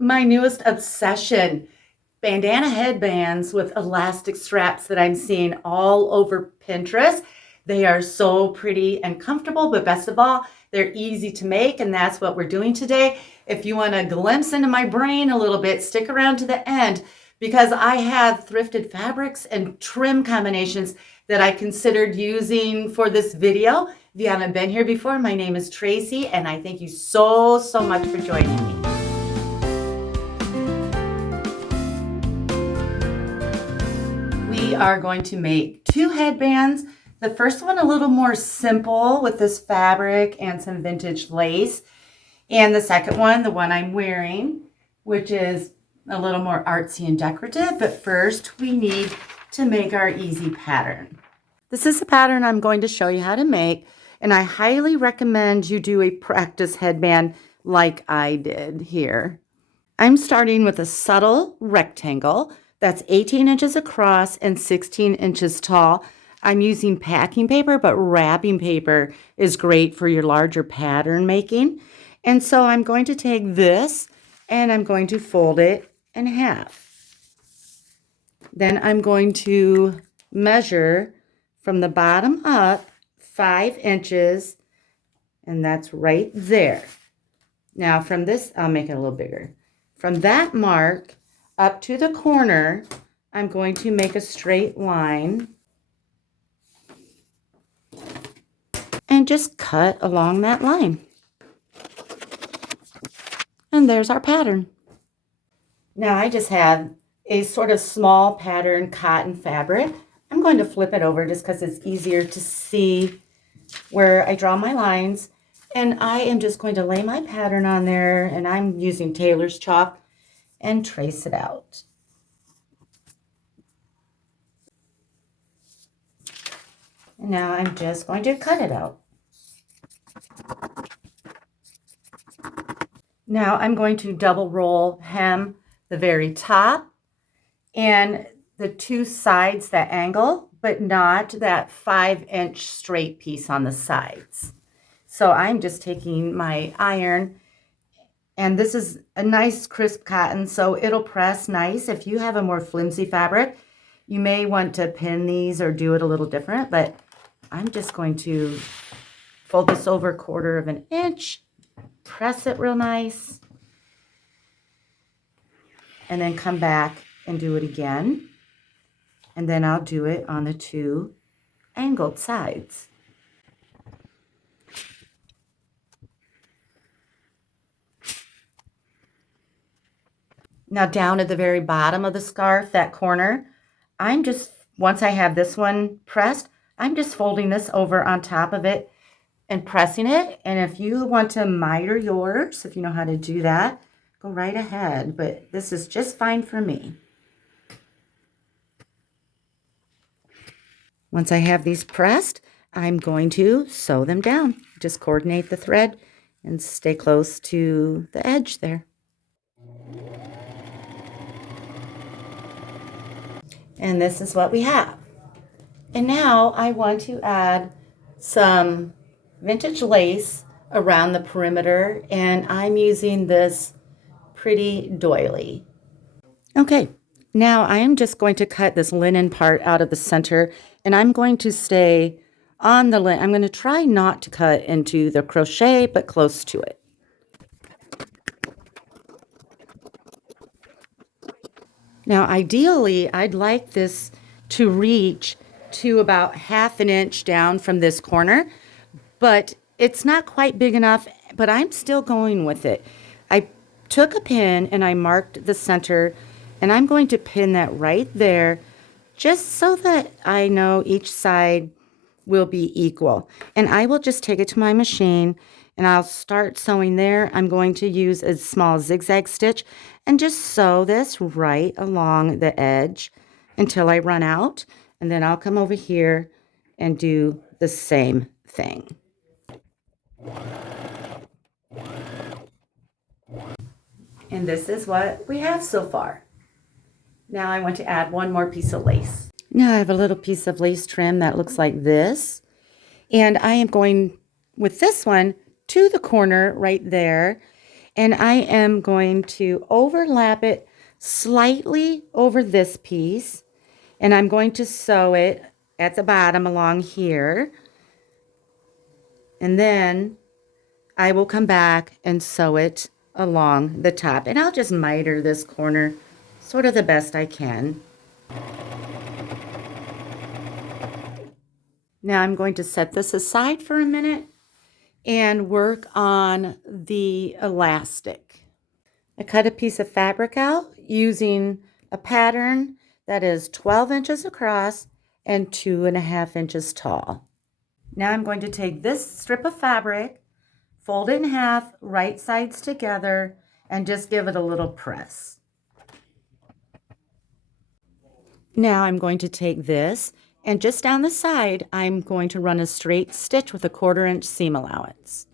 My newest obsession, bandana headbands with elastic straps that I'm seeing all over Pinterest. They are so pretty and comfortable, but best of all, they're easy to make, and that's what we're doing today. If you want a glimpse into my brain a little bit, stick around to the end because I have thrifted fabrics and trim combinations that I considered using for this video. If you haven't been here before, my name is Tracy, and I thank you so much for joining me. We are going to make two headbands. The first one a little more simple with this fabric and some vintage lace. And the second one, the one I'm wearing, which is a little more artsy and decorative. But first we need to make our easy pattern. This is the pattern I'm going to show you how to make. And I highly recommend you do a practice headband like I did here. I'm starting with a subtle rectangle that's 18 inches across and 16 inches tall. I'm using packing paper, but wrapping paper is great for your larger pattern making. And so I'm going to take this and I'm going to fold it in half. Then I'm going to measure from the bottom up 5 inches, and that's right there. Now from this, I'll make it a little bigger. From that mark up to the corner, I'm going to make a straight line and just cut along that line. And there's our pattern. Now I just have a sort of small pattern cotton fabric. I'm going to flip it over just because it's easier to see where I draw my lines. And I am just going to lay my pattern on there, and I'm using tailor's chalk, and trace it out. And now I'm just going to cut it out. Now I'm going to double roll hem the very top and the two sides that angle, but not that 5-inch straight piece on the sides. So I'm just taking my iron, and this is a nice crisp cotton, so it'll press nice. If you have a more flimsy fabric, you may want to pin these or do it a little different, but I'm just going to fold this over 1/4 of an inch, press it real nice, and then come back and do it again. And then I'll do it on the two angled sides. Now down at the very bottom of the scarf, that corner, once I have this one pressed, I'm just folding this over on top of it and pressing it. And if you want to miter yours, if you know how to do that, go right ahead. But this is just fine for me. Once I have these pressed, I'm going to sew them down. Just coordinate the thread and stay close to the edge there. And this is what we have. And now I want to add some vintage lace around the perimeter, and I'm using this pretty doily. Okay, now I am just going to cut this linen part out of the center, and I'm going to stay on the linen. I'm going to try not to cut into the crochet, but close to it. Now, ideally, I'd like this to reach to about 1/2 inch down from this corner, but it's not quite big enough, but I'm still going with it. I took a pin and I marked the center, and I'm going to pin that right there just so that I know each side will be equal. And I will just take it to my machine and I'll start sewing there. I'm going to use a small zigzag stitch and just sew this right along the edge until I run out. And then I'll come over here and do the same thing. And this is what we have so far. Now I want to add one more piece of lace. Now I have a little piece of lace trim that looks like this. And I am going with this one to the corner right there. And I am going to overlap it slightly over this piece, and I'm going to sew it at the bottom along here. And then I will come back and sew it along the top. And I'll just miter this corner sort of the best I can. Now I'm going to set this aside for a minute and work on the elastic. I cut a piece of fabric out using a pattern that is 12 inches across and 2.5 inches tall. Now I'm going to take this strip of fabric, fold it in half, right sides together, and just give it a little press. Now I'm going to take this, and just down the side, I'm going to run a straight stitch with a 1/4 inch seam allowance.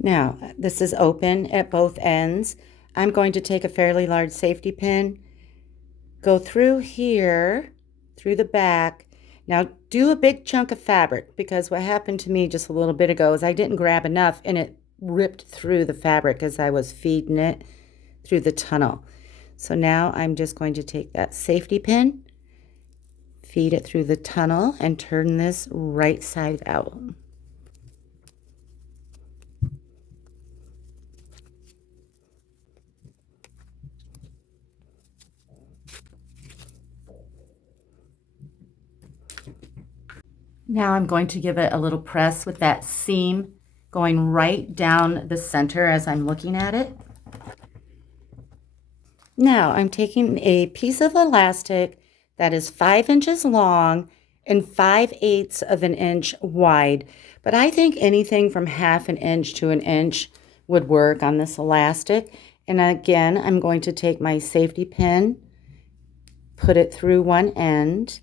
Now, this is open at both ends. I'm going to take a fairly large safety pin, go through here, through the back. Now, do a big chunk of fabric, because what happened to me just a little bit ago is I didn't grab enough and it ripped through the fabric as I was feeding it through the tunnel. So now I'm just going to take that safety pin, feed it through the tunnel, and turn this right side out. Now I'm going to give it a little press with that seam going right down the center as I'm looking at it. Now I'm taking a piece of elastic that is 5 inches long and 5/8 of an inch wide, but I think anything from 1/2 inch to an inch would work on this elastic. And again, I'm going to take my safety pin, put it through one end,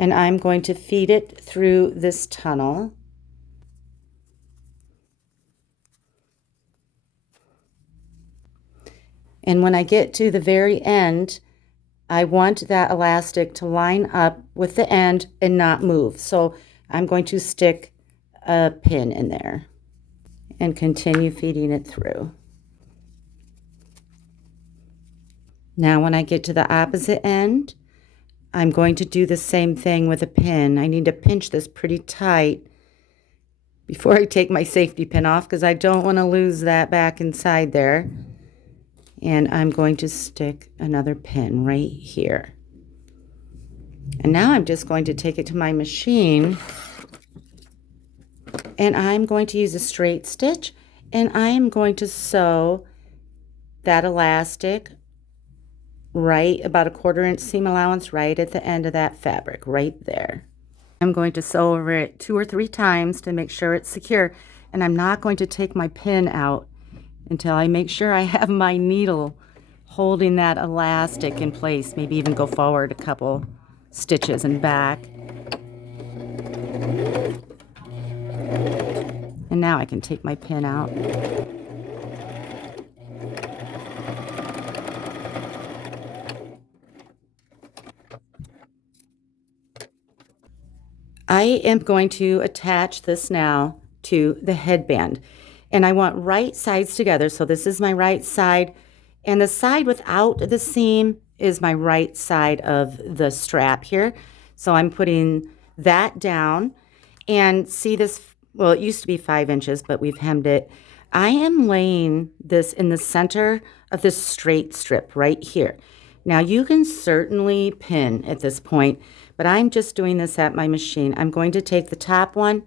and I'm going to feed it through this tunnel. And when I get to the very end, I want that elastic to line up with the end and not move. So I'm going to stick a pin in there and continue feeding it through. Now when I get to the opposite end, I'm going to do the same thing with a pin. I need to pinch this pretty tight before I take my safety pin off, because I don't want to lose that back inside there. And I'm going to stick another pin right here. And now I'm just going to take it to my machine, and I'm going to use a straight stitch, and I am going to sew that elastic right about a 1/4 inch seam allowance right at the end of that fabric right there. I'm going to sew over it 2 or 3 times to make sure it's secure, and I'm not going to take my pin out until I make sure I have my needle holding that elastic in place. Maybe even go forward a couple stitches and back. And now I can take my pin out. I am going to attach this now to the headband, and I want right sides together. So this is my right side, and the side without the seam is my right side of the strap here. So I'm putting that down, and see this, well, it used to be 5 inches, but we've hemmed it. I am laying this in the center of this straight strip right here. Now you can certainly pin at this point, but I'm just doing this at my machine. I'm going to take the top one,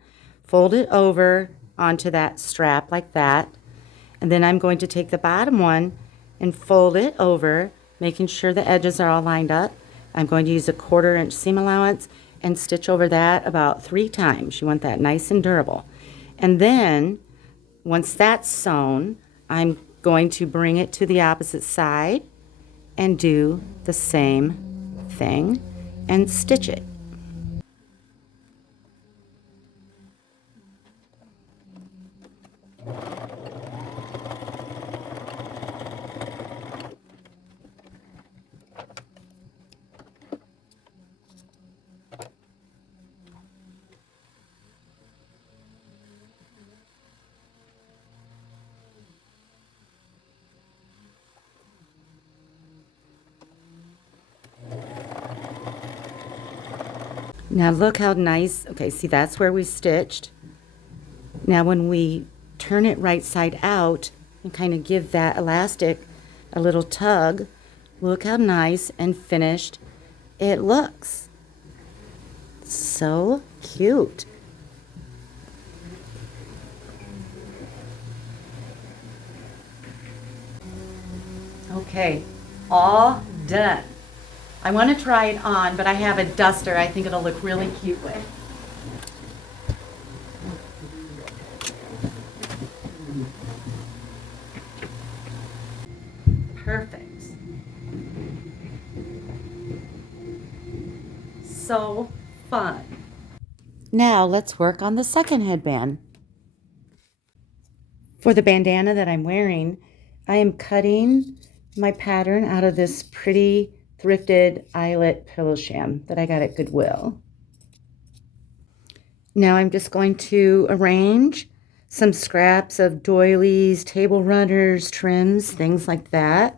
fold it over onto that strap like that, and then I'm going to take the bottom one and fold it over, making sure the edges are all lined up. I'm going to use a 1/4 inch seam allowance and stitch over that about 3 times. You want that nice and durable. And then once that's sewn, I'm going to bring it to the opposite side and do the same thing and stitch it. Now look how nice, okay, see that's where we stitched. Now when we turn it right side out and kind of give that elastic a little tug, look how nice and finished it looks. So cute. Okay, all done. I want to try it on, but I have a duster I think it'll look really cute with. Perfect. So fun. Now let's work on the second headband. For the bandana that I'm wearing, I am cutting my pattern out of this pretty thrifted eyelet pillow sham that I got at Goodwill. Now I'm just going to arrange some scraps of doilies, table runners, trims, things like that.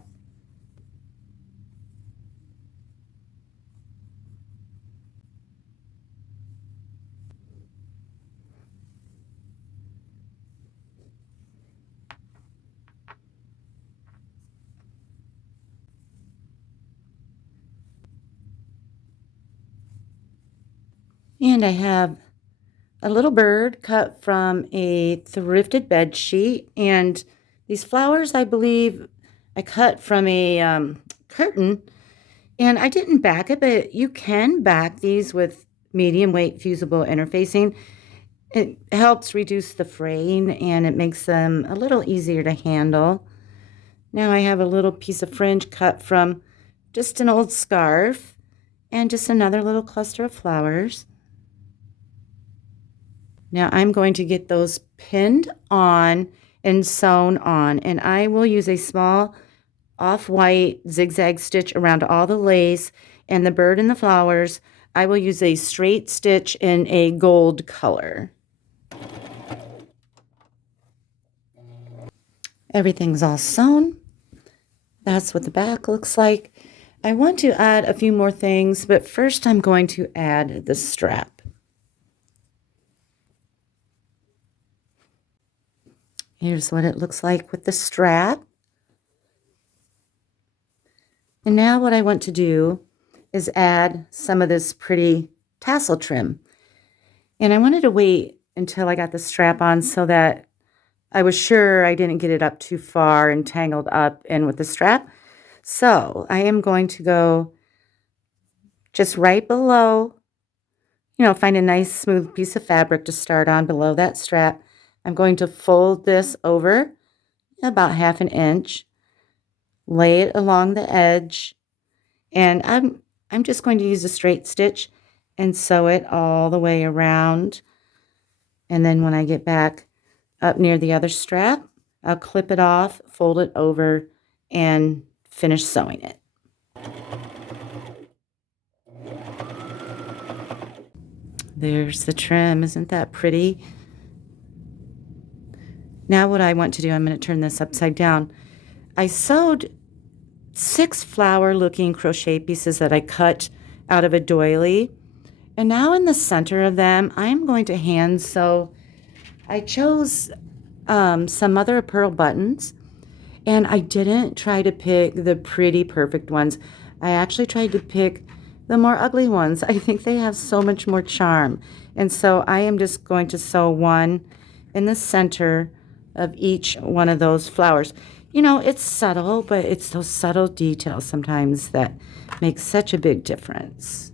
And I have a little bird cut from a thrifted bed sheet, and these flowers I believe I cut from a curtain, and I didn't back it, but you can back these with medium weight fusible interfacing. It helps reduce the fraying and it makes them a little easier to handle. Now I have a little piece of fringe cut from just an old scarf and just another little cluster of flowers. Now I'm going to get those pinned on and sewn on, and I will use a small off-white zigzag stitch around all the lace and the bird and the flowers. I will use a straight stitch in a gold color. Everything's all sewn. That's what the back looks like. I want to add a few more things, but first I'm going to add the strap. Here's what it looks like with the strap. And now what I want to do is add some of this pretty tassel trim. And I wanted to wait until I got the strap on so that I was sure I didn't get it up too far and tangled up in with the strap. So I am going to go just right below, find a nice smooth piece of fabric to start on below that strap. I'm going to fold this over about 1/2 inch, lay it along the edge, and I'm just going to use a straight stitch and sew it all the way around. And then when I get back up near the other strap, I'll clip it off, fold it over, and finish sewing it. There's the trim. Isn't that pretty? Now what I want to do, I'm going to turn this upside down. I sewed 6 flower-looking crochet pieces that I cut out of a doily. And now in the center of them, I'm going to hand sew. I chose some mother of pearl buttons, and I didn't try to pick the pretty, perfect ones. I actually tried to pick the more ugly ones. I think they have so much more charm. And so I am just going to sew one in the center of each one of those flowers. It's subtle, but it's those subtle details sometimes that make such a big difference.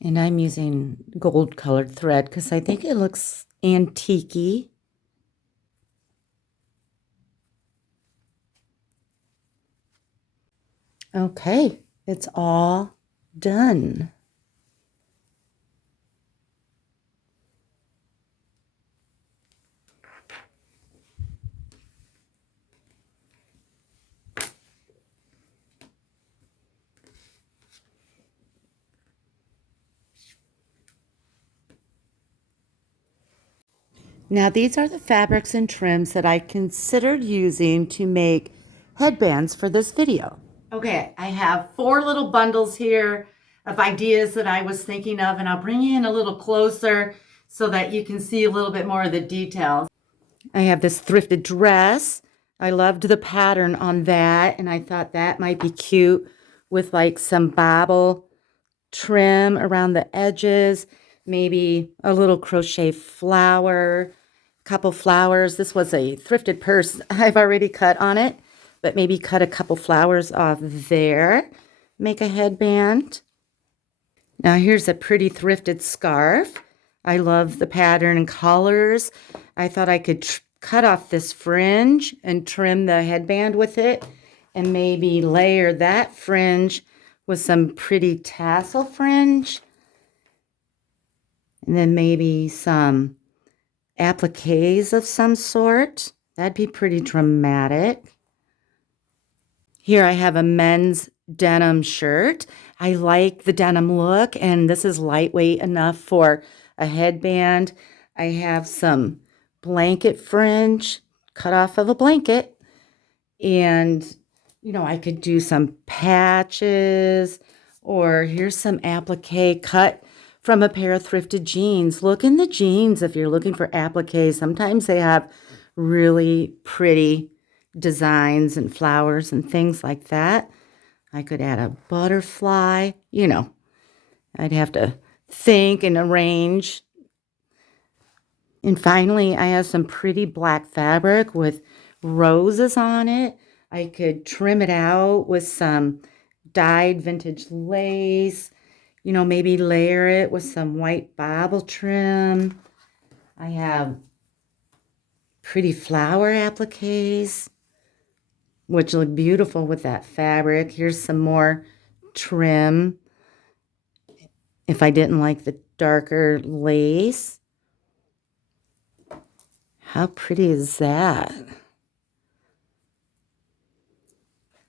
And I'm using gold colored thread because I think it looks antique-y. Okay, it's all done. Now these are the fabrics and trims that I considered using to make headbands for this video. Okay, I have 4 little bundles here of ideas that I was thinking of, and I'll bring you in a little closer so that you can see a little bit more of the details. I have this thrifted dress. I loved the pattern on that, and I thought that might be cute with like some bobble trim around the edges, maybe a little crochet flower, couple flowers. This was a thrifted purse I've already cut on it, but maybe cut a couple flowers off there. Make a headband. Now here's a pretty thrifted scarf. I love the pattern and colors. I thought I could cut off this fringe and trim the headband with it, and maybe layer that fringe with some pretty tassel fringe. And then maybe some appliques of some sort. That'd be pretty dramatic. Here I have a men's denim shirt. I like the denim look, and this is lightweight enough for a headband. I have some blanket fringe cut off of a blanket, and you know, I could do some patches, or here's some applique cut from a pair of thrifted jeans. Look in the jeans if you're looking for appliques. Sometimes they have really pretty designs and flowers and things like that. I could add a butterfly, you know. I'd have to think and arrange. And finally, I have some pretty black fabric with roses on it. I could trim it out with some dyed vintage lace. You know, maybe layer it with some white bobble trim. I have pretty flower appliques, which look beautiful with that fabric. Here's some more trim if I didn't like the darker lace. How pretty is that?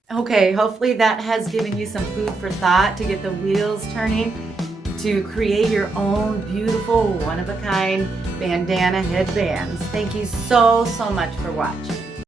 Okay, hopefully that has given you some food for thought to get the wheels turning to create your own beautiful one-of-a-kind bandana headbands. Thank you so much for watching.